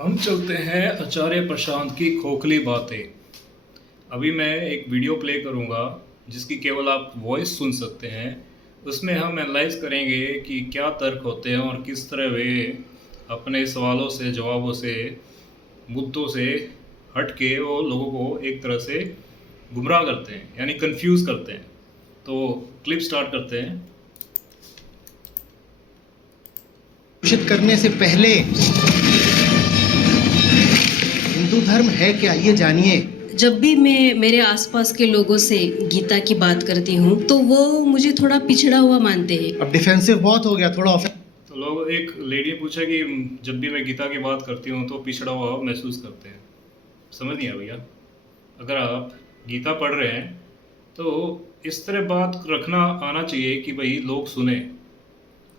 हम चलते हैं आचार्य प्रशांत की खोखली बातें। अभी मैं एक वीडियो प्ले करूंगा जिसकी केवल आप वॉइस सुन सकते हैं। उसमें हम एनालाइज करेंगे कि क्या तर्क होते हैं और किस तरह वे अपने सवालों से, जवाबों से, मुद्दों से हट के वो लोगों को एक तरह से गुमराह करते हैं, यानी कंफ्यूज करते हैं। तो क्लिप स्टार्ट करते हैं। घोषित करने से पहले हिंदू धर्म है क्या, ये जानिए। जब भी मैं मेरे आसपास के लोगों से गीता की बात करती हूँ तो वो मुझे थोड़ा पिछड़ा हुआ मानते हैं। अब डिफेंसिव बहुत हो गया, थोड़ा तो लोग, एक लेडी ने पूछा कि जब भी मैं गीता की बात करती हूँ तो पिछड़ा हुआ महसूस करते हैं। समझ नहीं आया भैया। अगर आप गीता पढ़ रहे हैं तो इस तरह बात रखना आना चाहिए कि भाई लोग सुने,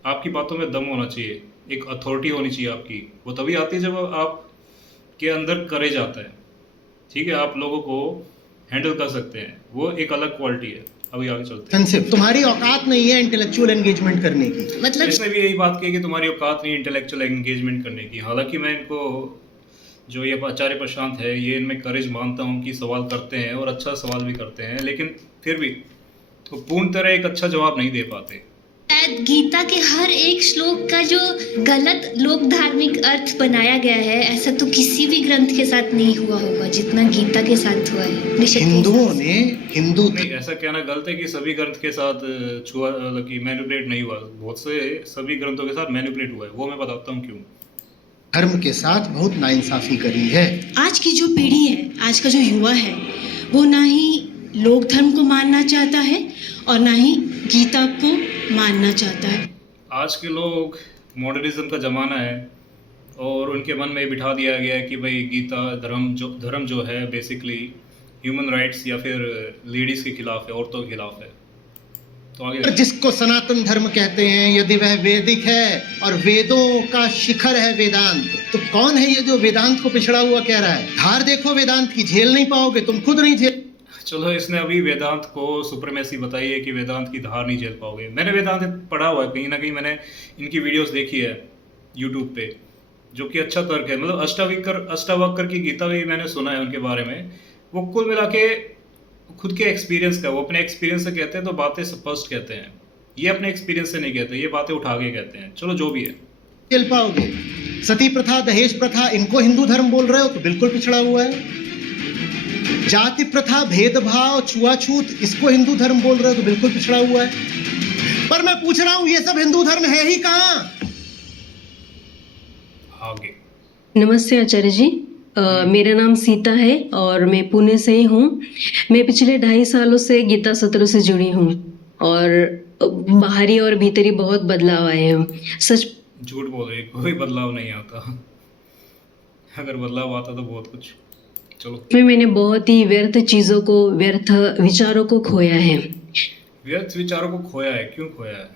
आपकी बातों में दम होना चाहिए, एक अथॉरिटी होनी चाहिए आपकी। वो तभी आती है जब आप के अंदर करेज आता है। ठीक है, आप लोगों को हैंडल कर सकते हैं, वो एक अलग क्वालिटी है। अभी आगे चलते हैं। डिफेंसिव। तुम्हारी औकात नहीं है इंटेलेक्चुअल एंगेजमेंट करने की। मतलब इसने भी यही बात की कि तुम्हारी औकात नहीं इंटेलेक्चुअल एंगेजमेंट करने की। हालांकि मैं इनको, जो ये आचार्य प्रशांत है, ये इनमें करेज मानता हूँ कि सवाल करते हैं और अच्छा सवाल भी करते हैं, लेकिन फिर भी तो पूर्ण तरह एक अच्छा जवाब नहीं दे पाते। शायद गीता के हर एक श्लोक का जो गलत लोक धार्मिक अर्थ बनाया गया है, ऐसा तो किसी भी ग्रंथ के साथ नहीं हुआ होगा जितना गीता के साथ हुआ है। निश्चित ही। हिंदुओं ने हिंदू नहीं, ऐसा कहना गलत है कि सभी ग्रंथ के साथ छुआ, मतलब कि मैनिपुलेट नहीं हुआ। बहुत से सभी ग्रंथों के साथ मैनिपुलेट हुआ है, वो मैं बताता हूँ क्यों। धर्म के साथ बहुत नाइंसाफी करी है। आज की जो पीढ़ी है, आज का जो युवा है, वो ना ही लोक धर्म को मानना चाहता है और ना ही गीता को मानना चाहता है। आज के लोग, मॉडर्निज्म का ज़माना है और उनके मन में बिठा दिया गया है कि भाई गीता धर्म जो है बेसिकली ह्यूमन राइट्स या फिर लेडीज़ के खिलाफ है, औरतों के खिलाफ है। तो आगे और जिसको सनातन धर्म कहते हैं, यदि वह वैदिक है और वेदों का शिखर है वेदांत, तो कौन है ये जो वेदांत को पिछड़ा हुआ कह रहा है? धार देखो वेदांत की, झेल नहीं पाओगे, तुम खुद नहीं झेल। चलो, इसने अभी वेदांत को सुप्रीमेसी बताई है कि वेदांत की धार नहीं झेल पाओगे। मैंने वेदांत पढ़ा हुआ है, कहीं ना कहीं मैंने इनकी वीडियोस देखी है यूट्यूब पे, जो कि अच्छा तर्क है। मतलब अष्टावक्र की गीता भी मैंने सुना है उनके बारे में। वो कुल मिला के खुद के एक्सपीरियंस का, वो अपने एक्सपीरियंस से कहते हैं तो बातें स्पष्ट कहते हैं। ये अपने एक्सपीरियंस से नहीं कहते, ये बातें उठा के कहते हैं। चलो जो भी है। झेल पाओगे। सती प्रथा, दहेज प्रथा, इनको हिंदू धर्म बोल रहे हो तो बिल्कुल पिछड़ा हुआ है। जाति प्रथा, भेदभाव, छुआछूत, इसको हिंदू धर्म बोल रहे हो तो बिल्कुल पिछड़ा हुआ है। पर मैं पूछ रहा हूं, ये सब हिंदू धर्म है ही कहां? आगे। नमस्ते आचार्य जी। मेरा नाम सीता है और मैं पुणे से ही हूँ। मैं पिछले 2.5 सालों से गीता सत्रों से जुड़ी हूँ और बाहरी और भीतरी बहुत बदलाव आए हैं। सच झूठ बोल रही, कोई बदलाव नहीं आता। अगर बदलाव आता तो बहुत कुछ। चलो। में मैंने बहुत ही व्यर्थ चीज़ों को, व्यर्थ विचारों को खोया है। व्यर्थ विचारों को खोया है, क्यों खोया है?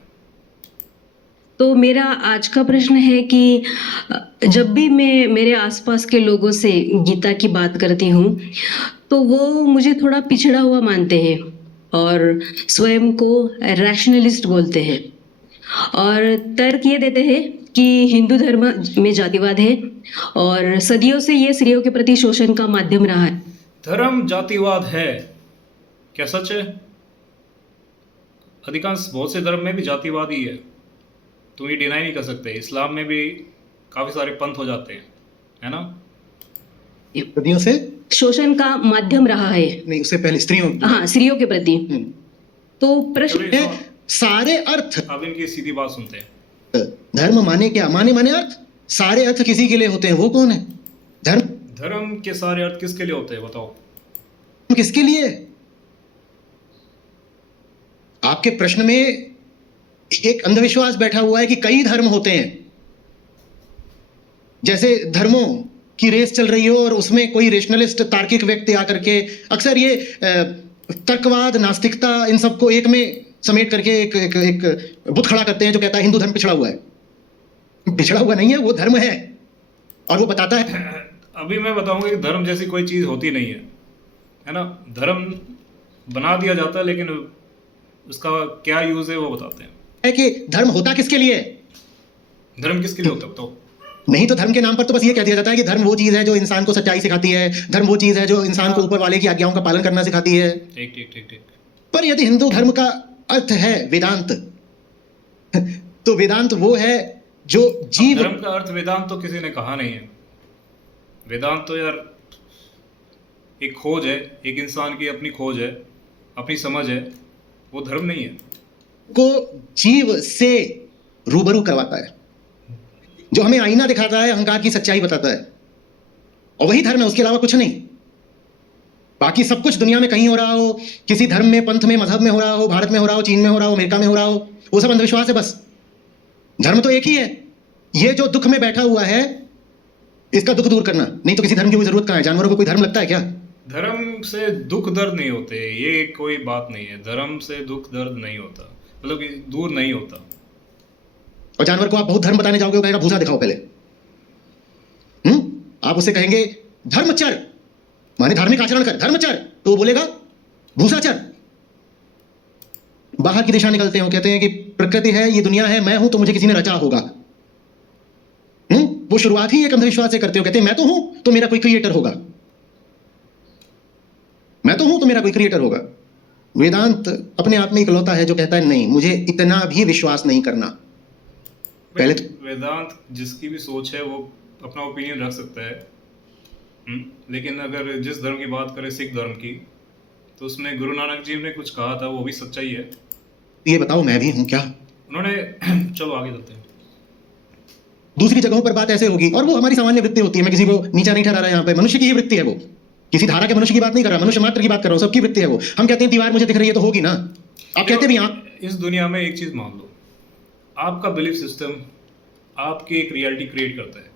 तो मेरा आज का प्रश्न है कि जब भी मैं मेरे आसपास के लोगों से गीता की बात करती हूँ तो वो मुझे थोड़ा पिछड़ा हुआ मानते हैं और स्वयं को रैशनलिस्ट बोलते हैं और तर्क ये देते हैं कि हिंदू धर्म में जातिवाद है और सदियों से ये स्त्रियों के प्रति शोषण का माध्यम रहा है। धर्म जातिवाद है, क्या सच है? अधिकांश बहुत से धर्म में भी जातिवाद ही है, तुम ये डिनाई नहीं कर सकते। इस्लाम में भी काफ़ी सारे पंथ हो जाते हैं, है ना? सदियों से शोषण का माध्यम रहा है। नहीं, उससे पहले स्त्रियों की। हाँ, स्त्रियों के प्रति। तो प्रश्न चलो, है, सारे अर्थ। अब इनकी सीधी बात सुनते हैं। धर्म माने क्या? माने अर्थ। सारे अर्थ किसी के लिए होते हैं, वो कौन है? धर्म के सारे अर्थ किसके लिए होते हैं, बताओ? किसके लिए? आपके प्रश्न में एक अंधविश्वास बैठा हुआ है कि कई धर्म होते हैं, जैसे धर्मों की रेस चल रही हो और उसमें कोई रेशनलिस्ट तार्किक व्यक्ति आकर के अक्सर ये तर्कवाद, नास्तिकता, इन सबको एक में समेट करके एक बुत खड़ा करते हैं जो कहता है हिंदू धर्म पिछड़ा हुआ है। पिछड़ा हुआ नहीं है, वो धर्म है और वो बताता है। अभी मैं बताऊंगा कि धर्म जैसी कोई चीज़ होती नहीं है ना? धर्म बना दिया जाता है, लेकिन उसका क्या यूज़ है वो बताते हैं। है कि धर्म होता किसके लिए? धर्म किसके लिए होता है बताओ? नहीं तो धर्म के नाम पर तो बस ये कह दिया जाता है कि धर्म वो चीज़ है जो इंसान को सच्चाई सिखाती है, धर्म वो चीज़ है जो इंसान को ऊपर वाले की आज्ञाओं का पालन करना सिखाती है। ठीक ठीक ठीक ठीक। पर यदि हिंदू धर्म का अर्थ है वेदांत, तो वेदांत वो है जो जीव। धर्म का अर्थ वेदांत तो किसी ने कहा नहीं है। वेदांत तो यार एक खोज है, एक इंसान की अपनी खोज है, अपनी समझ है, वो धर्म नहीं है। को जीव से रूबरू करवाता है, जो हमें आईना दिखाता है, अहंकार की सच्चाई बताता है, और वही धर्म है, उसके अलावा कुछ नहीं। बाकी सब कुछ दुनिया में कहीं हो रहा हो, किसी धर्म में, पंथ में, मजहब में हो रहा हो, भारत में हो रहा हो, चीन में हो रहा हो, अमेरिका में हो रहा हो, वो सब अंधविश्वास है। बस धर्म तो एक ही है। ये जो दुख में बैठा हुआ है, इसका दुख दूर करना, नहीं तो किसी धर्म की कोई जरूरत कहाँ है? जानवरों को कोई धर्म लगता है क्या? धर्म से दुख दर्द नहीं होते, ये कोई बात नहीं है। धर्म से दुख दर्द नहीं होता, मतलब कि दूर नहीं होता। और जानवर को आप बहुत धर्म बताने जाओगे, वो कहेगा भूसा दिखाओ पहले। आप उसे कहेंगे धर्मचर, माने धार्मिक आचरण कर, धर्मचर, तो वो बोलेगा भूसाचर। बाहर की दिशा निकलते हो, कहते हैं कि प्रकृति है, ये दुनिया है, मैं हूं तो मुझे किसी ने रचा होगा। वो शुरुआत ही एक अंधविश्वास से करते हो, कहते हैं मैं तो हूं तो मेरा कोई क्रिएटर होगा, मैं तो हूं तो मेरा कोई क्रिएटर होगा। वेदांत अपने आप में इकलौता है जो कहता है नहीं, मुझे इतना भी विश्वास नहीं करना। पहले तो वेदांत जिसकी भी सोच है वो अपना ओपिनियन रख सकता है। लेकिन अगर जिस धर्म की बात करें, सिख धर्म की, तो उसमें गुरु नानक जी ने कुछ कहा था, वो भी सच्चाई है। ये बताओ मैं भी हूं क्या? उन्होंने चलो आगे चलते हैं। दूसरी जगहों पर बात ऐसे होगी, और वो हमारी सामान्य वृत्ति होती है, मैं किसी को नीचा नहीं ठहरा रहा यहाँ पे, मनुष्य की ही वृत्ति है वो, किसी धारा के मनुष्य की बात नहीं कर रहा, मनुष्य मात्र की बात कर रहा हूँ, सबकी वृत्ति है वो। हम कहते हैं दीवार मुझे दिख रही है तो होगी ना, आप कहते भी आप। इस दुनिया में एक चीज मान लो, आपका बिलीफ सिस्टम आपकी एक रियलिटी क्रिएट करता है।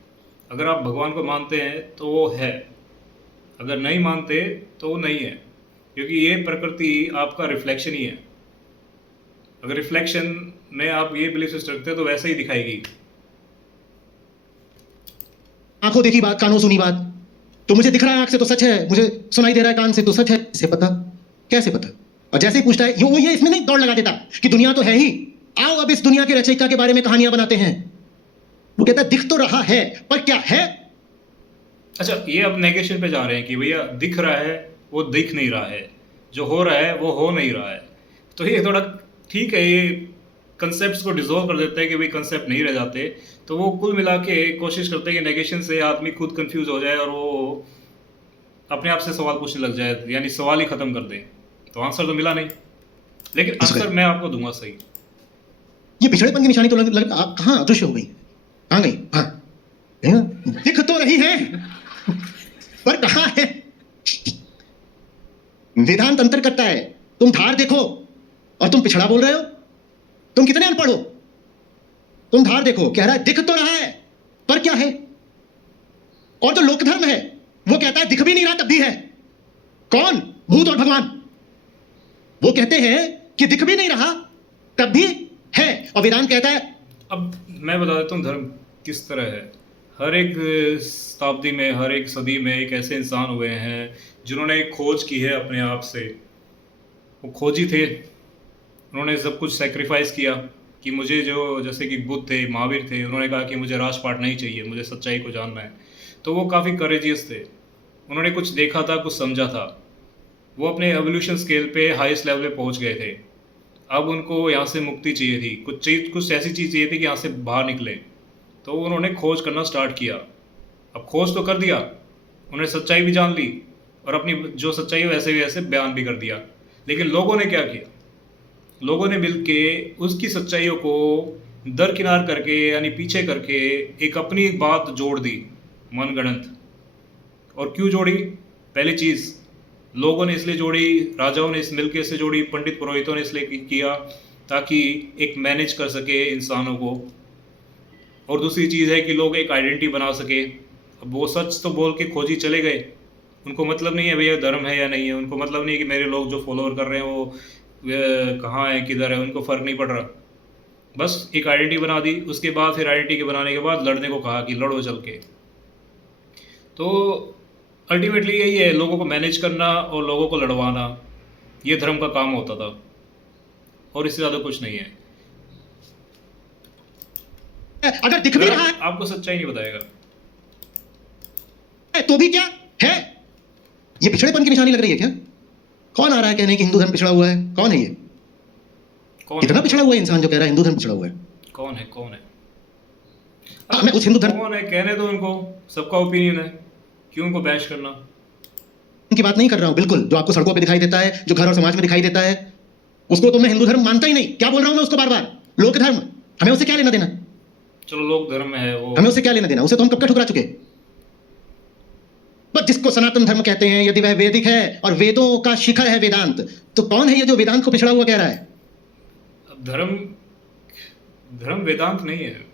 अगर आप भगवान को मानते हैं तो वो है, अगर नहीं मानते तो वो नहीं है, क्योंकि ये प्रकृति आपका रिफ्लेक्शन ही है। अगर रिफ्लेक्शन में आप ये बिलीफ सिस्टम रखते हैं तो वैसे ही दिखाएगी। आंखों देखी बात, कानों सुनी बात, तो मुझे दिख रहा है आंख से तो सच है, मुझे सुनाई दे रहा है कान से तो सच है। कैसे पता? कैसे पता? और जैसे ही पूछता है वो ये इसमें नहीं दौड़ लगा देता कि दुनिया तो है ही, आओ अब इस दुनिया के रचयिता के बारे में कहानियां बनाते हैं। वो कहता है दिख तो रहा है, पर क्या है? अच्छा, ये अब नेगेशन पे जा रहे हैं कि भैया दिख रहा है, वो दिख नहीं रहा है, जो हो रहा है वो हो नहीं रहा है। तो ये थोड़ा ठीक है, ये कंसेप्ट्स को डिसॉल्व कर देते हैं कि भाई कंसेप्ट नहीं रह जाते। तो वो कुल मिला के कोशिश करते हैं कि नेगेशन से आदमी खुद कंफ्यूज हो जाए और वो अपने आप से सवाल पूछने लग जाए, यानी सवाल ही खत्म कर दे। तो आंसर तो मिला नहीं, लेकिन आंसर मैं आपको दूंगा सही। ये पिछड़ेपन की निशानी तो आप कहाँ अदृश्य हो गई, कहाँ गई? हाँ, दिख तो रही है पर कहाँ है? वेदांत अंतर करता है, तुम धार देखो और तुम पिछड़ा बोल रहे हो। तुम कितने अनपढ़ हो? तुम धार देखो, कह रहा है दिख तो रहा है पर क्या है? और जो लोक धर्म है वो कहता है दिख भी नहीं रहा तब भी है। कौन? भूत और भगवान। वो कहते हैं कि दिख भी नहीं रहा तब भी है, और वेदांत कहता है। अब मैं बता देता हूँ धर्म किस तरह है। हर एक शताब्दी में, हर एक सदी में एक ऐसे इंसान हुए हैं जिन्होंने खोज की है अपने आप से। वो खोजी थे, उन्होंने सब कुछ सेक्रीफाइस किया कि मुझे जो, जैसे कि बुद्ध थे, महावीर थे, उन्होंने कहा कि मुझे राजपाट नहीं चाहिए, मुझे सच्चाई को जानना है। तो वो काफ़ी करेजियस थे, उन्होंने कुछ देखा था, कुछ समझा था। वो अपने एवोल्यूशन स्केल पे हाईएस्ट लेवल पे पहुंच गए थे। अब उनको यहाँ से मुक्ति चाहिए थी, कुछ ऐसी चीज़ चाहिए थी कि यहाँ से बाहर निकले। तो उन्होंने खोज करना स्टार्ट किया। अब खोज तो कर दिया, उन्होंने सच्चाई भी जान ली और अपनी जो सच्चाई है वैसे वैसे बयान भी कर दिया। लेकिन लोगों ने क्या किया? लोगों ने मिलके उसकी सच्चाइयों को दरकिनार करके, यानी पीछे करके, एक अपनी बात जोड़ दी मनगढ़ंत। और क्यों जोड़ी? पहली चीज़, लोगों ने इसलिए जोड़ी, राजाओं ने इस मिलके से जोड़ी, पंडित पुरोहितों ने इसलिए किया ताकि एक मैनेज कर सके इंसानों को। और दूसरी चीज़ है कि लोग एक आइडेंटिटी बना सके। अब वो सच तो बोल के खोजी चले गए, उनको मतलब नहीं है भैया धर्म है या नहीं है, उनको मतलब नहीं है कि मेरे लोग जो फॉलोअर कर रहे हैं वो कहाँ है, किधर है, उनको फ़र्क नहीं पड़ रहा। बस एक आइडेंटिटी बना दी। उसके बाद फिर आइडेंटिटी के बनाने के बाद लड़ने को कहा कि लड़ो चल के। तो अल्टीमेटली यही है, लोगों को मैनेज करना और लोगों को लड़वाना, ये धर्म का काम होता था और इससे ज़्यादा कुछ नहीं है। अगर दिख भी धर्म रहा आपको सच्चाई नहीं बताएगा। है तो भी क्या है? ये पिछड़ेपन की निशानी लग रही है क्या? कौन आ रहा है कहने कि हिंदू धर्म पिछड़ा हुआ है? कौन है ये? कौन कितना है? पिछड़ा हुआ है इंसान जो कह रहा है हिंदू धर्म पिछड़ा हुआ है? कौन है? कौन है? मैं उस हिंदू धर्म कौन है कहने दो उनको, सबका ओपिनियन है, क्यों उनको बैश करना? की बात नहीं कर रहा हूं, बिल्कुल जो आपको सड़कों पे दिखाई देता है, जो घर और समाज में दिखाई देता है, उसको तो मैं हिंदू धर्म मानता ही नहीं। क्या बोल रहा हूं मैं उसको बार बार? लोक धर्म, हमें उससे क्या लेना देना? चलो लोक धर्म है वो, हमें उससे क्या लेना देना? उसे तो हम कब का ठुकरा चुके। बस जिसको सनातन धर्म कहते हैं, यदि वह वैदिक है और वेदों का शिखर है वेदांत, तो कौन है ये जो वेदांत को पिछड़ा हुआ कह रहा है? अब धर्म वेदांत नहीं है।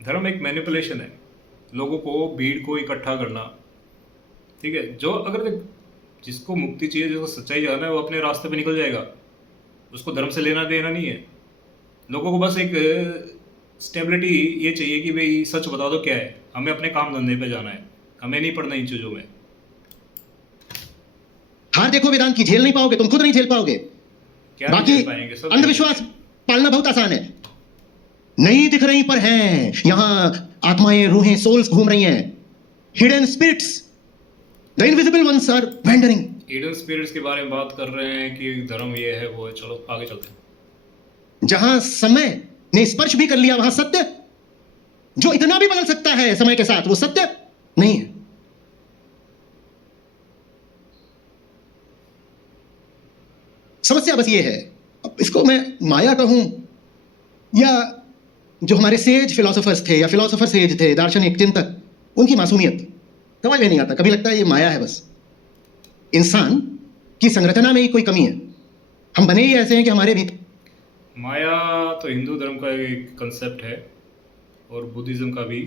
धर्म एक मैनिपुलेशन है, लोगों को, भीड़ को इकट्ठा करना। ठीक है, जो अगर जिसको मुक्ति चाहिए, जिसको सच्चाई जानना है, वो अपने रास्ते पे निकल जाएगा, उसको धर्म से लेना देना नहीं है। लोगों को बस एक स्टेबिलिटी ये चाहिए कि भाई सच बता दो क्या है, हमें अपने काम धंधे पे जाना है, हमें नहीं पढ़ना इन चीज़ों में। हार देखो वेदांत की, झेल नहीं पाओगे, तुम खुद नहीं झेल पाओगे। क्या नहीं बाकी झेल पाएंगे? सब अंधविश्वास पालना बहुत आसान है। नहीं दिख रही पर हैं, यहां आत्माएं, रूहें, सोल्स घूम रही हैं। Hidden spirits, the invisible ones are wandering. Hidden spirits के बारे में बात कर रहे हैं कि धर्म ये है वो है। चलो आगे चलते हैं। जहां समय ने स्पर्श भी कर लिया, वहां सत्य जो इतना भी बदल सकता है समय के साथ, वो सत्य नहीं है। समस्या बस ये है, अब इसको मैं माया कहूं या जो हमारे सेज फिलोसोफर्स थे या फिलोसोफर सेज थे, दार्शनिक चिंतक, उनकी मासूमियत समझ में नहीं आता। कभी लगता है ये माया है, बस इंसान की संरचना में ही कोई कमी है। हम बने ही ऐसे हैं कि हमारे भीतर माया तो हिंदू धर्म का एक कंसेप्ट है और बुद्धिज्म का भी।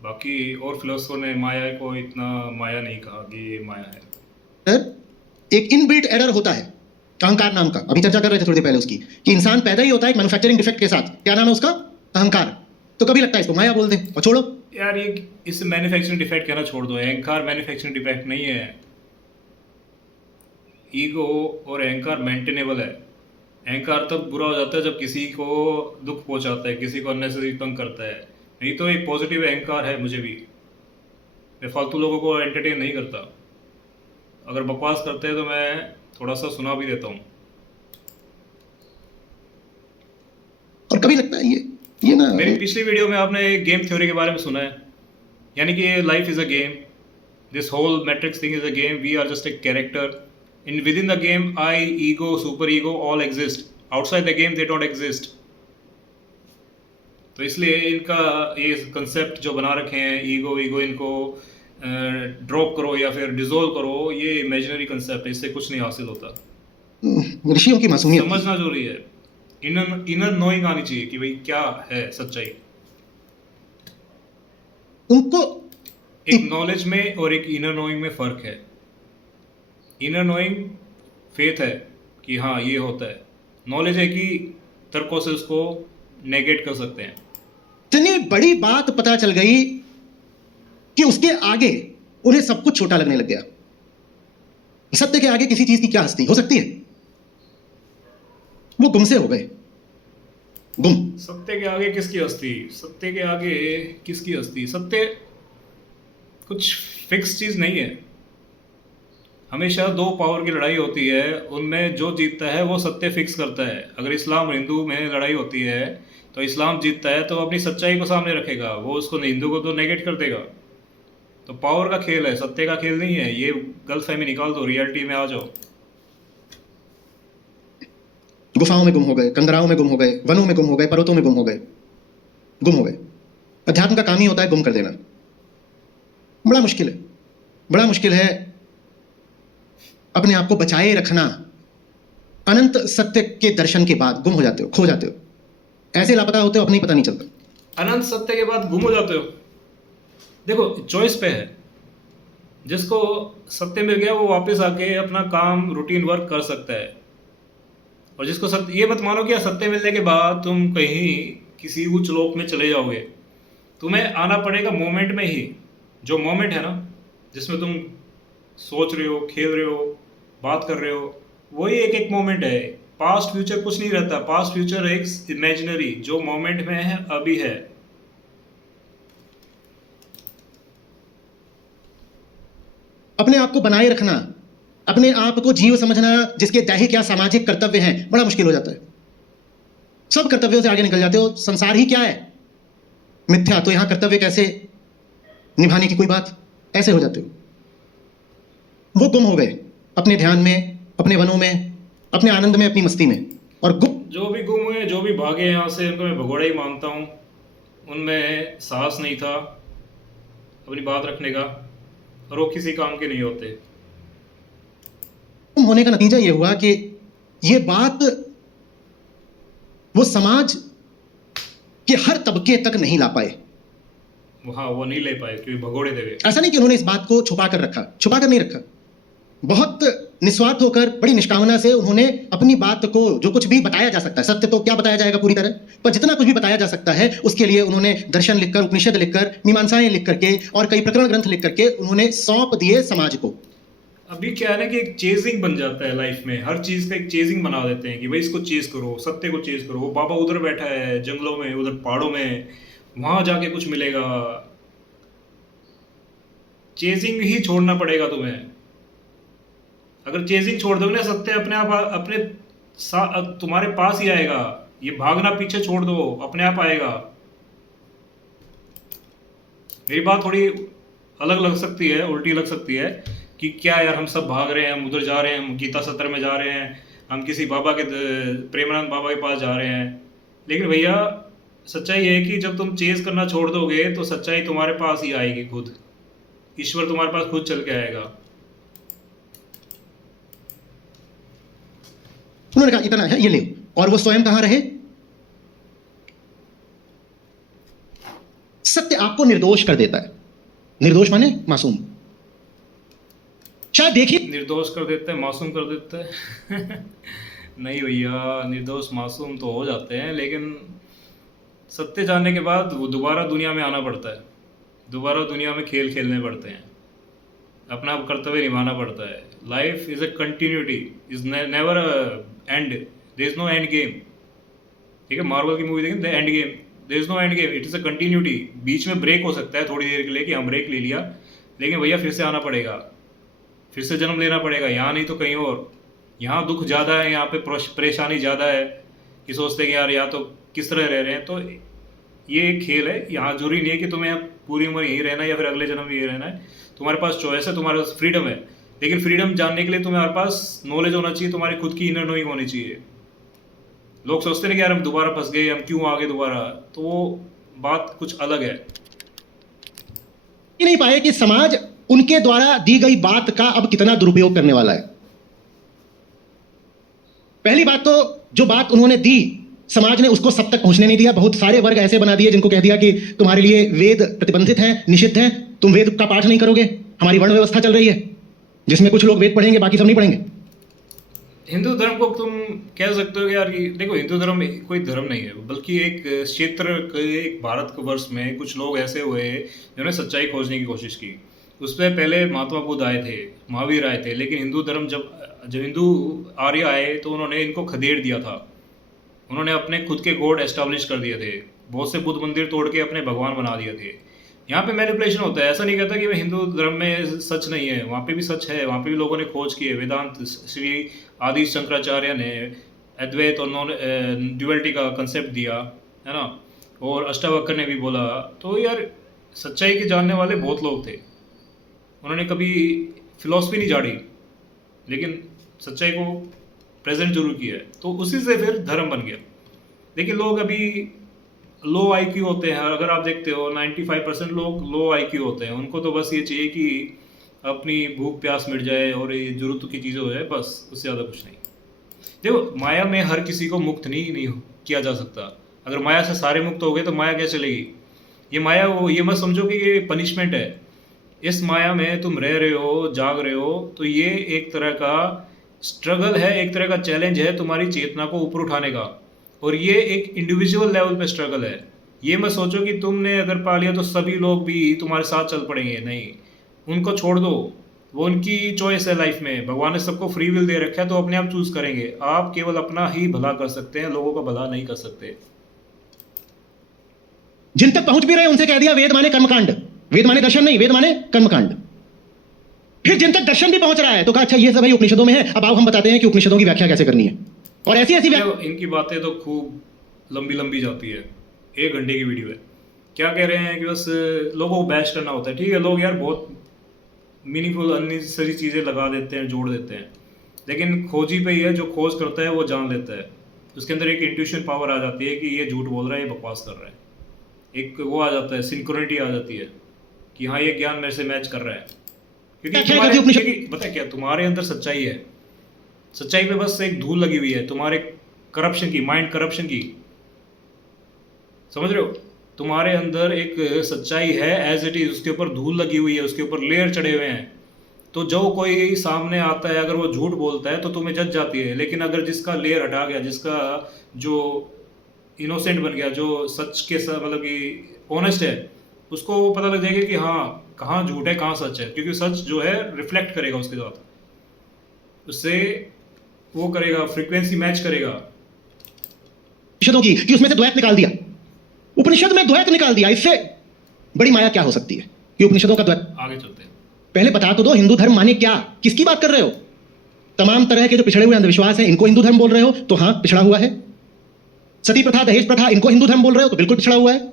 बाकी और फिलोसफर ने माया को इतना माया नहीं कहा कि ये माया है। एक इनबिल्ट एरर होता है अहंकार नाम का। अभी चर्चा कर रहे थे थोड़ी देर पहले उसकी, कि इंसान पैदा ही होता है एक मैन्युफैक्चरिंग डिफेक्ट के साथ। क्या नाम है उसका? अहंकार। तो कभी लगता है इसको माया बोल दें और छोड़ो। यार ये इस मैन्युफैक्चरिंग डिफेक्ट कहना छोड़ दो। अहंकार मैन्युफैक्चरिंग डिफेक्ट नहीं है। ईगो और अहंकार मेंटेनेबल है। अहंकार तब बुरा हो जाता है जब किसी को दुख पहुंचाता है, किसी को अननेसेसरी तंग करता है। नहीं तो एक पॉजिटिव अहंकार है मुझे भी। मैं फालतू लोगों को एंटरटेन नहीं करता। अगर बकवास करते हैं तो मैं थोड़ा सा सुना भी देता हूँ। और कभी लगता है ये ना, मेरी पिछली वीडियो में आपने गेम थ्योरी के बारे में सुना है, यानी कि life is a game, this whole matrix thing is a game, we are just a character in within the game. I, ego, super ego all exist, outside the game they don't exist. तो इसलिए इनका ये concept जो बना रखे हैं, ego इनको drop करो या फिर डिसॉल्व करो, ये इमेजिनरी कंसेप्ट है, इससे कुछ नहीं हासिल होता। ऋषियों की मासूमियत समझना जरूरी है। इनर नोइंग आनी चाहिए कि भाई क्या है सच्चाई। उनको एक नॉलेज में और एक इनर नोइंग में फर्क है। इनर नोइंग फेथ है कि हाँ ये होता है, नॉलेज है कि तर्कों से उसको नेगेट कर सकते हैं। इतनी बड़ी बात पता चल गई कि उसके आगे उन्हें सब कुछ छोटा लगने लग गया। सत्य के आगे किसी चीज की क्या हस्ती हो सकती है? वो गुम से हो गए, गुम। सत्य के आगे किसकी हस्ती? सत्य के आगे किसकी हस्ती? सत्य कुछ फिक्स चीज नहीं है। हमेशा दो पावर की लड़ाई होती है, उनमें जो जीतता है वो सत्य फिक्स करता है। अगर इस्लाम और हिंदू में लड़ाई होती है तो इस्लाम जीतता है तो अपनी सच्चाई को सामने रखेगा, वो उसको हिंदू को तो नेगेट कर देगा। तो पावर का खेल है, सत्य का खेल नहीं है। ये गलतफहमी निकाल दो, रियलिटी में आ जाओ। गुफाओं में गुम हो गए, कंदराओं में गुम हो गए, वनों में गुम हो गए, पर्वतों में गुम हो गए, गुम हो गए। अध्यात्म का काम ही होता है गुम कर देना। बड़ा मुश्किल है, बड़ा मुश्किल है अपने आप को बचाए रखना। अनंत सत्य के दर्शन के बाद गुम हो जाते हो, खो जाते हो, ऐसे लापता होते हो, अपने ही पता नहीं चलता। अनंत सत्य के बाद गुम हो जाते हो। देखो चॉइस पे है। जिसको सत्य मिल गया वो वापस आके अपना काम, रूटीन वर्क कर सकता है। और जिसको सत्य, ये मत मानो कि सत्य मिलने के बाद तुम कहीं किसी उच्च लोक में चले जाओगे। तुम्हें आना पड़ेगा मोमेंट में ही। जो मोमेंट है ना, जिसमें तुम सोच रहे हो, खेल रहे हो, बात कर रहे हो, वही एक एक मोमेंट है। पास्ट फ्यूचर कुछ नहीं रहता, पास्ट फ्यूचर एक इमेजिनरी, जो मोमेंट में है अभी है। अपने आप को बनाए रखना, अपने आप को जीव समझना, जिसके दैहिक या सामाजिक कर्तव्य हैं, बड़ा मुश्किल हो जाता है। सब कर्तव्यों से आगे निकल जाते हो। संसार ही क्या है? मिथ्या। तो यहां कर्तव्य कैसे निभाने की कोई बात, ऐसे हो जाते हो। वो गुम हो गए अपने ध्यान में, अपने वनों में, अपने आनंद में, अपनी मस्ती में। और जो भी गुम हुए, जो भी भागे यहाँ से, उनको मैं भगोड़ा ही मानता हूँ। उनमें साहस नहीं था अपनी बात रखने का, और वो किसी काम के नहीं होते। गुम होने का नतीजा ये हुआ कि ये बात वो समाज के हर तबके तक नहीं ला पाए। हाँ, वो नहीं ले पाए क्योंकि भगोड़े थे वे। ऐसा नहीं कि उन्होंने इस बात को छुपा कर रखा, छुपा कर नहीं रखा। बहुत निस्वार्थ होकर, बड़ी निष्कामना से उन्होंने अपनी बात को, जो कुछ भी बताया जा सकता है, सत्य तो क्या बताया जाएगा पूरी तरह, पर जितना कुछ भी बताया जा सकता है उसके लिए उन्होंने दर्शन लिखकर, उपनिषद लिखकर, मीमांसाएं लिख करके और कई प्रकरण ग्रंथ लिख करके उन्होंने सौंप दिए समाज को। अभी क्या है ना कि एक चेजिंग बन जाता है लाइफ में, हर चीज का एक चेजिंग बना देते हैं कि भाई इसको चेज करो, सत्य को चेज करो। वो बाबा उधर बैठा है जंगलों में, उधर पहाड़ों में, वहां जाके कुछ मिलेगा। चेजिंग ही छोड़ना पड़ेगा तुम्हें। अगर चेजिंग छोड़ दोगे ना, सत्य अपने आप तुम्हारे पास ही आएगा। ये भागना पीछे छोड़ दो, अपने आप आएगा। मेरी बात थोड़ी अलग लग सकती है, उल्टी लग सकती है कि क्या यार हम सब भाग रहे हैं, हम उधर जा रहे हैं, हम गीता सत्र में जा रहे हैं, हम किसी बाबा के, प्रेमानंद बाबा के पास जा रहे हैं। लेकिन भैया सच्चाई है कि जब तुम चेज करना छोड़ दोगे तो सच्चाई तुम्हारे पास ही आएगी खुद। ईश्वर तुम्हारे पास खुद चल के आएगा। उन्होंने कहा इतना है, ये ले। और वो स्वयं कहां रहे? सत्य आपको निर्दोष कर देता है। निर्दोष माने मासूम। शायद देखिए, निर्दोष कर देते हैं, मासूम कर देते हैं। नहीं भैया, निर्दोष मासूम तो हो जाते हैं, लेकिन सत्य जानने के बाद वो दोबारा दुनिया में आना पड़ता है, दोबारा दुनिया में खेल खेलने पड़ते हैं, अपना कर्तव्य निभाना पड़ता है। Life is a continuity, is never a end, there is no end game. ठीक है, मार्वल की मूवी देखें, the end game, there is no end game, it is a continuity. बीच में ब्रेक हो सकता है थोड़ी देर के लिए कि हम ब्रेक ले लिया, लेकिन भैया फिर से आना पड़ेगा, फिर से जन्म लेना पड़ेगा। यहाँ नहीं तो कहीं और। यहाँ दुख ज़्यादा है, यहाँ पे परेशानी ज़्यादा है कि सोचते हैं कि यार या तो किस तरह रह रहे हैं। तो ये एक खेल है, यहाँ जरूरी नहीं है कि तुम्हें पूरी उम्र यहीं रहना है या फिर अगले जन्म में यहीं रहना है। तुम्हारे पास चॉइस है, तुम्हारे पास फ्रीडम है, लेकिन फ्रीडम जानने के लिए तुम्हारे पास नॉलेज होना चाहिए, तुम्हारी खुद की इनर नोइंग होनी चाहिए। लोग सोचते हैं कि यार हम दोबारा फंस गए, हम क्यों आ गए दोबारा, तो वो बात कुछ अलग है। नहीं पाए कि समाज उनके द्वारा दी गई बात का अब कितना दुरुपयोग करने वाला है। पहली बात तो, जो बात उन्होंने दी समाज ने उसको सब तक पहुंचने नहीं दिया। बहुत सारे वर्ग ऐसे बना दिए जिनको कह दिया कि तुम्हारे लिए वेद प्रतिबंधित है, निषिद्ध है, तुम वेद का पाठ नहीं करोगे। हमारी वर्ण व्यवस्था चल रही है जिसमें कुछ लोग वेद पढ़ेंगे, बाकी सब नहीं पढ़ेंगे। हिंदू धर्म को तुम कह सकते हो कि यार देखो, हिंदू धर्म कोई धर्म नहीं है, बल्कि एक क्षेत्र, एक भारत के वर्ष में कुछ लोग ऐसे हुए जिन्होंने सच्चाई खोजने की कोशिश की। उससे पहले महात्मा बुद्ध आए थे, महावीर आए थे, लेकिन हिंदू धर्म जब हिंदू आर्य आए तो उन्होंने इनको खदेड़ दिया था। उन्होंने अपने खुद के गॉड एस्टैब्लिश कर दिए थे, बहुत से बुद्ध मंदिर तोड़ के अपने भगवान बना दिए थे। यहाँ पे मैनिपुलेशन होता है। ऐसा नहीं कहता कि वह हिंदू धर्म में सच नहीं है, वहाँ पे भी सच है, वहाँ पे भी लोगों ने खोज की है। वेदांत, श्री आदि शंकराचार्य ने अद्वैत और नॉन ड्युअलिटी का कंसेप्ट दिया है ना, और अष्टावक्र ने भी बोला। तो यार सच्चाई के जानने वाले बहुत लोग थे, उन्होंने कभी फिलॉसफी नहीं झाड़ी, लेकिन सच्चाई को प्रेजेंट जरूर किया है। तो उसी से फिर धर्म बन गया। लेकिन लोग अभी लो आईक्यू होते हैं। अगर आप देखते हो 95% लोग लो आईक्यू होते हैं। उनको तो बस ये चाहिए कि अपनी भूख प्यास मिट जाए और ये जरूरत की चीज़ें हो जाए, बस, उससे ज़्यादा कुछ नहीं। देखो, माया में हर किसी को मुक्त नहीं किया जा सकता। अगर माया से सारे मुक्त हो गए तो माया क्या चलेगी? ये माया, वो ये मत समझो कि ये पनिशमेंट है। इस माया में तुम रह रहे हो, जाग रहे हो, तो ये एक तरह का स्ट्रगल है, एक तरह का चैलेंज है तुम्हारी चेतना को ऊपर उठाने का। और ये एक इंडिविजुअल लेवल पे स्ट्रगल है। ये मत सोचो कि तुमने अगर पा लिया तो सभी लोग भी तुम्हारे साथ चल पड़ेंगे, नहीं, उनको छोड़ दो। वो उनकी चॉइस है लाइफ में। भगवान ने सबको फ्री विल दे रखा है, तो अपने आप चूज करेंगे। आप केवल अपना ही भला कर सकते हैं, लोगों का भला नहीं कर सकते। जिन तक पहुंच भी रहे उनसे कह दिया वेद माने कर्मकांड, वेद माने दर्शन नहीं, वेद माने कर्मकांड। फिर जिन तक दर्शन भी पहुंच रहा है तो कहा अच्छा ये सब भाई उपनिषदों में है, अब आओ हम बताते हैं कि उपनिषदों की व्याख्या कैसे करनी है। और ऐसी ऐसी इनकी बातें तो खूब लंबी लंबी जाती है, 1 घंटे की वीडियो है। क्या कह रहे हैं कि बस लोगों को बैच करना होता है। ठीक है, लोग यार बहुत मीनिंगफुल अननेसेसरी चीज़ें लगा देते हैं, जोड़ देते हैं, लेकिन खोजी पे ही है, जो खोज करता है वो जान लेता है। उसके अंदर एक इंट्यूशन पावर आ जाती है कि ये झूठ बोल रहा है, ये बकवास कर रहा है। एक वो आ जाता है, सिंक्रोनिटी आ जाती है कि हाँ ये ज्ञान मेरे से मैच कर रहा है। क्योंकि पता है क्या, तुम्हारे अंदर सच्चाई है, सच्चाई पे बस एक धूल लगी हुई है तुम्हारे करप्शन की, माइंड करप्शन की। समझ रहे हो? तुम्हारे अंदर एक सच्चाई है एज इट इज, उसके ऊपर धूल लगी हुई है, उसके ऊपर लेयर चढ़े हुए हैं। तो जो कोई सामने आता है अगर वो झूठ बोलता है तो तुम्हें जज जाती है, लेकिन अगर जिसका लेयर हटा गया, जिसका जो इनोसेंट बन गया, जो सच के मतलब कि ऑनेस्ट है, उसको वो पता लग जाएगा कि हाँ कहाँ झूठ है कहाँ सच है। क्योंकि सच जो है रिफ्लेक्ट करेगा उसके साथ, उससे वो करेगा, फ्रीक्वेंसी मैच करेगा। उपनिषदों की कि उसमें से द्वैत निकाल दिया, उपनिषद में द्वैत निकाल दिया। इससे बड़ी माया क्या हो सकती है कि उपनिषदों का द्वैत। आगे चलते हैं। पहले बता तो दो हिंदू धर्म माने क्या, किसकी बात कर रहे हो? तमाम तरह के जो पिछड़े हुए अंधविश्वास हैं इनको हिंदू धर्म बोल रहे हो तो हाँ पिछड़ा हुआ है। सती प्रथा, दहेज प्रथा, इनको हिंदू धर्म बोल रहे हो तो बिल्कुल पिछड़ा हुआ है।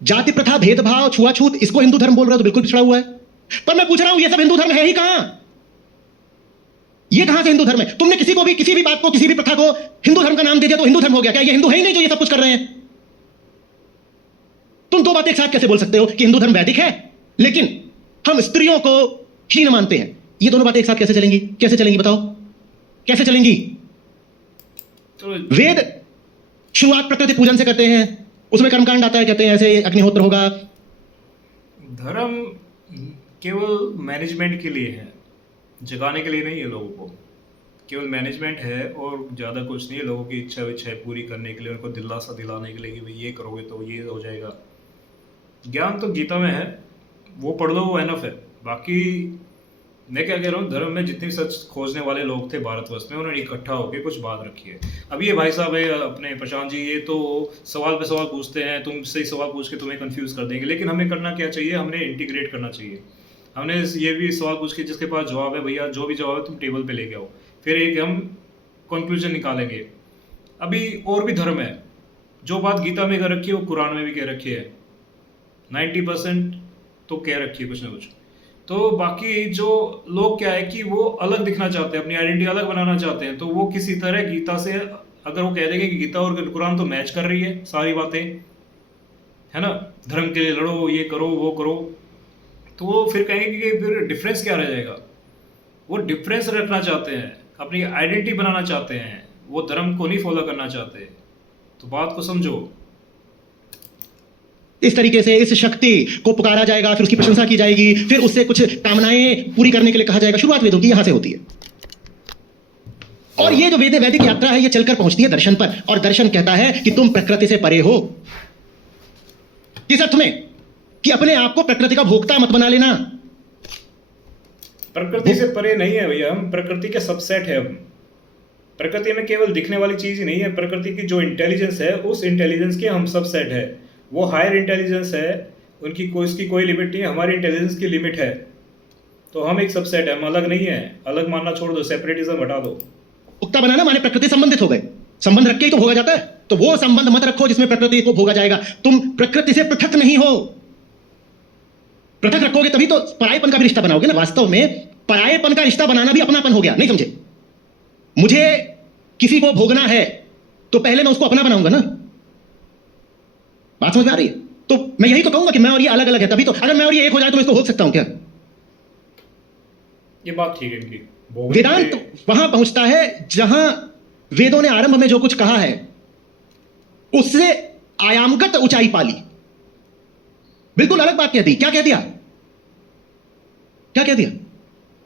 जाति प्रथा, भेदभाव, छुआछूत, इसको हिंदू धर्म बोल रहे हो तो बिल्कुल पिछड़ा हुआ है। पर मैं पूछ रहा हूं ये सब हिंदू धर्म है ही कहां? ये कहां से हिंदू धर्म है? तुमने किसी को भी, किसी भी बात को, किसी भी प्रथा को हिंदू धर्म का नाम दे दिया तो हिंदू धर्म हो गया क्या? ये हिंदू है ही नहीं जो ये सब कुछ कर रहे हैं। तुम दो बातें एक साथ कैसे बोल सकते हो कि हिंदू धर्म वैदिक है लेकिन हम स्त्रियों को हीन मानते हैं? ये दोनों बातें एक साथ कैसे चलेंगी? कैसे चलेंगी बताओ, कैसे चलेंगी? तो वेद शुरुआत प्रकृति पूजन से करते हैं, उसमें कर्मकांड आता है, कहते हैं ऐसे अग्निहोत्र होगा। धर्म केवल मैनेजमेंट के लिए है, जगाने के लिए नहीं है लोगों को। केवल मैनेजमेंट है और ज़्यादा कुछ नहीं है। लोगों की इच्छाएं पूरी करने के लिए, उनको दिलासा दिलाने के लिए कि भाई ये करोगे तो ये हो जाएगा। ज्ञान तो गीता में है, वो पढ़ लो, वो एनफ है। बाकी मैं क्या कह रहा हूँ, धर्म में जितने सच खोजने वाले लोग थे भारतवर्ष में, उन्होंने इकट्ठा होकर कुछ बात रखी है। अभी ये भाई साहब है अपने प्रशांत जी, ये तो सवाल पे सवाल पूछते हैं, तुमसे सवाल पूछ के तुम्हें कंफ्यूज कर देंगे। लेकिन हमें करना क्या चाहिए, हमने इंटीग्रेट करना चाहिए। हमने ये भी सवाल पूछ के जिसके पास जवाब है, भैया जो भी जवाब है तुम टेबल पे लेके आओ, फिर एक हम कंक्लूजन निकालेंगे। अभी और भी धर्म है, जो बात गीता में कह रखी है वो कुरान में भी कह रखी है, 90% तो कह रखी है कुछ ना कुछ। तो बाकी जो लोग क्या है कि वो अलग दिखना चाहते हैं, अपनी आइडेंटिटी अलग बनाना चाहते हैं, तो वो किसी तरह गीता से, अगर वो कह देंगे कि गीता और कुरान तो मैच कर रही है सारी बातें, है ना, धर्म के लिए लड़ो, ये करो, वो करो, तो वो फिर कहेंगे कि फिर डिफरेंस क्या रह जाएगा। वो डिफरेंस रखना चाहते हैं, अपनी आइडेंटिटी बनाना चाहते हैं, वो धर्म को नहीं फॉलो करना चाहते। तो बात को समझो। इस तरीके से इस शक्ति को पुकारा जाएगा, फिर उसकी प्रशंसा की जाएगी, फिर उससे कुछ कामनाएं पूरी करने के लिए कहा जाएगा। शुरुआत वेदों की यहां से होती है। और ये जो वैदिक यात्रा है ये चलकर पहुंचती है दर्शन पर, और दर्शन कहता है कि तुम प्रकृति से परे हो। किस अर्थ में? कि अपने आप को प्रकृति का भोक्ता मत बना लेना। प्रकृति से परे नहीं है भैया, हम प्रकृति के सबसेट है। हम प्रकृति में केवल दिखने वाली चीज ही नहीं है, प्रकृति की जो इंटेलिजेंस है उस इंटेलिजेंस के हम सबसेट है। वो हायर इंटेलिजेंस है, उनकी कोई, इसकी कोई लिमिट नहीं है, हमारी इंटेलिजेंस की लिमिट है। तो हम एक सबसेट है, हम अलग नहीं है। अलग मानना छोड़ दो, सेपरेटिज्म हटा दो। भोक्ता बनाना माने प्रकृति संबंधित हो गए, संबंध रख के ही तो भोगा जाता है। तो वो संबंध मत रखो जिसमें प्रकृति को भोगा जाएगा। तुम प्रकृति से पृथक नहीं हो। पृथक रखोगे तभी तो परायेपन का भी रिश्ता बनाओगे ना। वास्तव में परायेपन का रिश्ता बनाना भी अपनापन हो गया, नहीं समझे? मुझे किसी को भोगना है तो पहले मैं उसको अपना बनाऊंगा ना। बात समझ में आ रही है? तो मैं यही तो कहूंगा कि मैं और ये अलग अलग है, तभी तो। अगर मैं और ये एक हो जाए तो मैं इसको भोग सकता हूं क्या? ये बात ठीक है इनकी। वेदांत वहां पहुंचता है जहां वेदों ने आरंभ में जो कुछ कहा है उससे आयामगत ऊंचाई पाली, बिल्कुल अलग बात कह दी। क्या कह दिया? क्या कह दिया?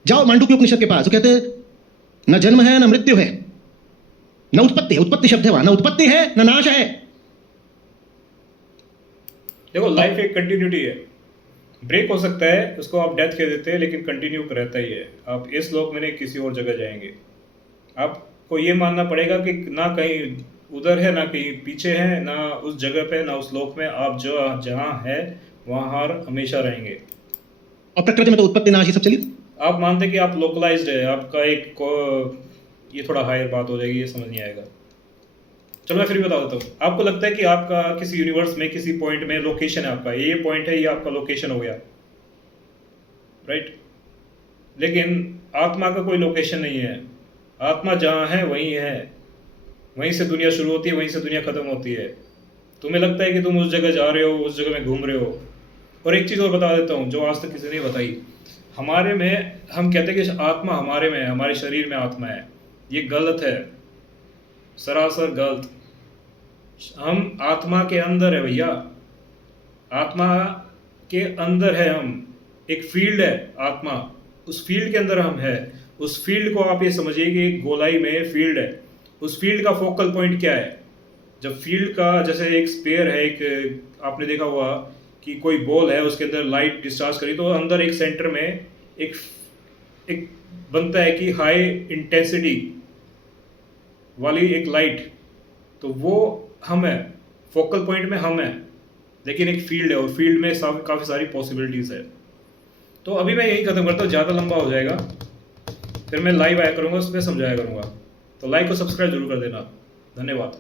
जाओ मांडुक्य उपनिषद के पास, वो कहते न जन्म है न मृत्यु है, न उत्पत्ति है। उत्पत्ति शब्द है वहां, न उत्पत्ति है न नाश है। देखो लाइफ एक कंटिन्यूटी है। ब्रेक हो सकता है, उसको आप डेथ कह देते हैं, लेकिन कंटिन्यू रहता ही है। आप इस लोक में नहीं किसी और जगह जाएंगे। आपको ये मानना पड़ेगा कि ना कहीं उधर है, ना कहीं पीछे है, ना उस जगह पे, ना उस लोक में। आप जो जहाँ है वहाँ हमेशा रहेंगे। और प्रकृति में तो उत्पत्ति नाश ये सब चलिए। आप मानते कि आप लोकलाइज्ड है, आपका ये थोड़ा हायर बात हो जाएगी, ये समझ नहीं आएगा। चलो मैं फिर भी बता देता हूँ। आपको लगता है कि आपका किसी यूनिवर्स में किसी पॉइंट में लोकेशन है, आपका ये पॉइंट है, ये आपका लोकेशन हो गया, राइट? लेकिन आत्मा का कोई लोकेशन नहीं है। आत्मा जहाँ है वहीं है, वहीं से दुनिया शुरू होती है, वहीं से दुनिया ख़त्म होती है। तुम्हें लगता है कि तुम उस जगह जा रहे हो, उस जगह में घूम रहे हो। और एक चीज़ और बता देता हूँ जो आज तक किसी ने बताई। हमारे में हम कहते हैं कि आत्मा हमारे में है, हमारे शरीर में आत्मा है। ये गलत है, सरासर गलत। हम आत्मा के अंदर है भैया, आत्मा के अंदर है हम। एक फील्ड है आत्मा, उस फील्ड के अंदर हम है। उस फील्ड को आप ये समझिए कि एक गोलाई में फील्ड है। उस फील्ड का फोकल पॉइंट क्या है? जब फील्ड का जैसे एक स्पेयर है, एक आपने देखा हुआ कि कोई बॉल है, उसके अंदर लाइट डिस्चार्ज करी तो अंदर एक सेंटर में एक बनता है कि हाई इंटेंसिटी वाली एक लाइट, तो वो हम है, फोकल पॉइंट में हम है। लेकिन एक फील्ड है और फील्ड में काफ़ी सारी पॉसिबिलिटीज़ है। तो अभी मैं यही ख़त्म करता हूँ, ज़्यादा लंबा हो जाएगा। फिर मैं लाइव आया करूँगा, उसमें समझाया करूँगा। तो लाइक और सब्सक्राइब जरूर कर देना। धन्यवाद।